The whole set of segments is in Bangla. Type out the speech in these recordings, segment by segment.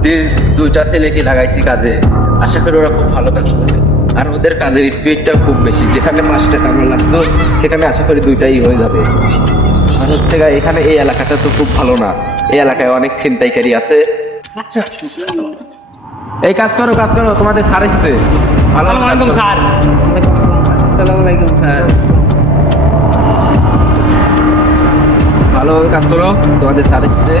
বুদ্ধি দুইটা ছেলেকে লাগাইছি কাজে, আশা করি ওরা খুব ভালো কাজ করবে। আর ওদের কাজের স্পিডটা খুব বেশি, যেখানে 5টা কামড়া লাগতো সেখানে আশা করি 2টাই হয়ে যাবে। আর হচ্ছে এখানে এই এলাকাটা তো খুব ভালো না, এই এলাকায় অনেক ছিনতাইকারী আছে। এই কাজ করো তোমাদের স্যার এসেছে। আসসালামু আলাইকুম স্যার। আসসালামু আলাইকুম স্যার। ভালোভাবে কাজ করো, তোমাদের স্যার এসেছে।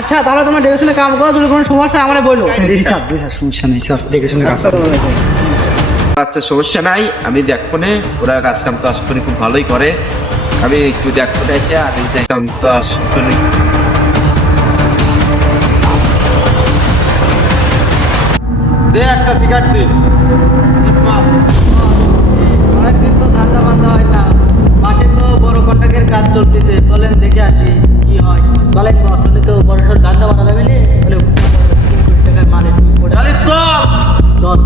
আচ্ছা তাহলে তোমার দেখে শুনে কাম করো, যদি কোনো সমস্যা আমারে বলো। সমস্যা নেই স্যার, দেখে শুনে কাজ করো। আচ্ছা সমস্যা নাই, আমি দেখবো নে। ওরা কাজ কাম তো আশা করি খুব ভালোই করে, আমি একটু দেখবো না এসে। আর এই কাম তো আশা করি দে একটা সিগারেট দে। অনেকদিন তো ধান্দা বান্ধা হয় না, মাসে তো বড় কন্ট্রাক্টের কাজ চলতেছে, চলেন দেখে আসি কি হয়। চলেন বস, আমি তো বড় সড় ধান্দা বানাতে মিলে বলে 3 কোটি টাকার মালিক। চল চল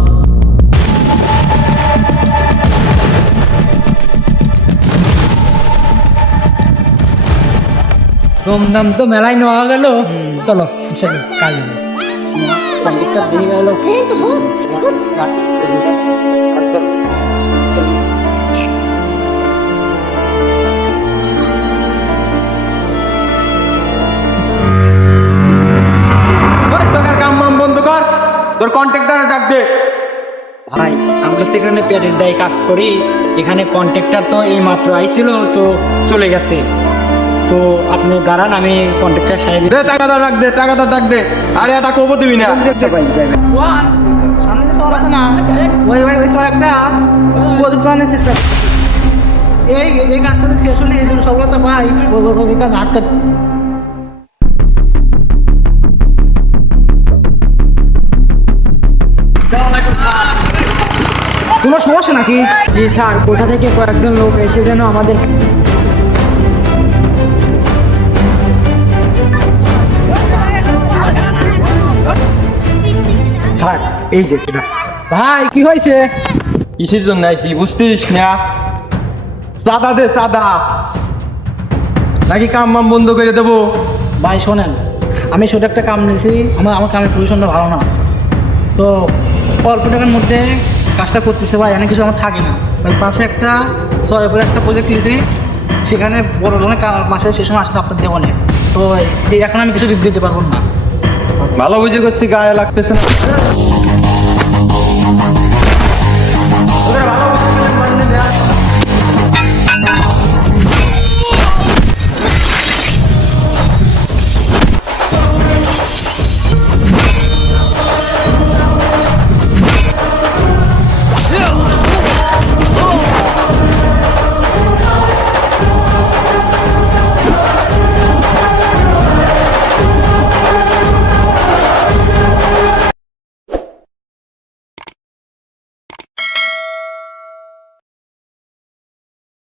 কম দাম তো মেলায় নেওয়া গেল, চলো কাজ কন্ট্রাক্টটা দিয়ে গেল। তোর কাম মাম বন্ধ কর, তোর কন্ট্রাক্টর ডাক দে। ভাই আমরা তো এখানে পেটের দায় কাজ করি, এখানে কন্ট্রাক্টর তো এই মাত্র আইছিল, তো চলে গেছে। তো আপনি দাঁড়ান, আমি কন্ট্রাক্টর সাহেব। দে টাকাটা ডাক দে, টাকাটা ডাক দে। আরে এটা কবো দিবি না। ওয়ান সামনে যে শহর আছে না, ওই শহর একটা পরিচালনা সিস্টেম। এই কাজটা তো শেষ হলে এই জন্য সফলতা পাই। ওই কাজ হাতটা কোনো সমস্যা নাকি? জি স্যার, কোথা থেকে কয়েকজন লোক এসে যেন আমাদের স্যার এই যে ভাই কি হয়েছে? কিসের জন্য আইছি বুঝতিস না? চাঁদা দে চাঁদা, নাকি কাম মাম বন্ধ করে দেবো? ভাই শোনেন, আমি ছোট একটা কাম নিয়েছি, আমার কামের পজিশনটা ভালো না, তো অল্প টাকার মধ্যে কাজটা করতেছে ভাই, অনেক কিছু আমার থাকে না। ওই পাশে একটা সরকারি একটা প্রজেক্ট নিয়েছি, সেখানে বড় ধরনের মাসের শেষ সময় আসলে আপনার দেবো না, তো এখন আমি কিছু দিতে পারবো না। ভালো বুঝে করছি, গায়ে লাগতেছে না।